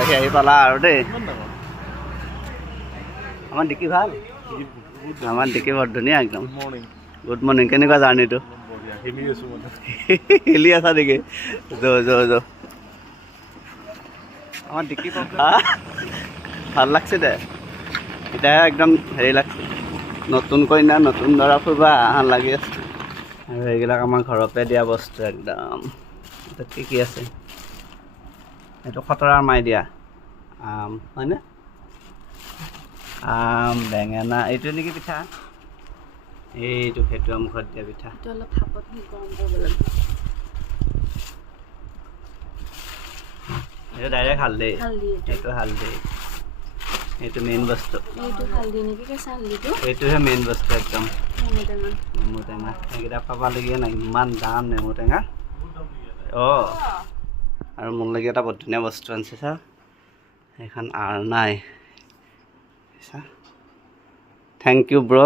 আলহী আহি পালা আৰু দেই আমাৰ ডিকি ভাল আমাৰ ডিকি বৰ ধুনীয়া একদম গুড মৰ্ণিং কেনেকুৱা জাৰ্ণিটো হিলি আছা নেকি আমাৰ ডিকি ভাল লাগছে দে এতিয়াহে একদম হেৰি লাগছে নতুন কইনা নতুন দৰা ফুৰিবা আহান লাগি আছে আৰু এইবিলাক আমাৰ ঘৰতে দিয়া বস্তু একদম কি কি আছে এইটো খতৰাৰ মাই দিয়া আম হয়নে আম বেঙেনা এইটো নেকি পিঠা এইটো ফেটুৱা মুখত দিয়া পিঠা এইটো ডাইৰেক্ট হালধি এইটো হালধি এইটো মেইন বস্তু এইটোহে মেইন বস্তু একদম নেমু টেঙা এইকেইটা পাবালগীয়া নাই ইমান দাম নেমু টেঙা অঁ আৰু মোৰ লাগি এটা বৰ ধুনীয়া বস্তু আনিছে চা সেইখন আৰ নাই চা থেংক ইউ ব্ৰ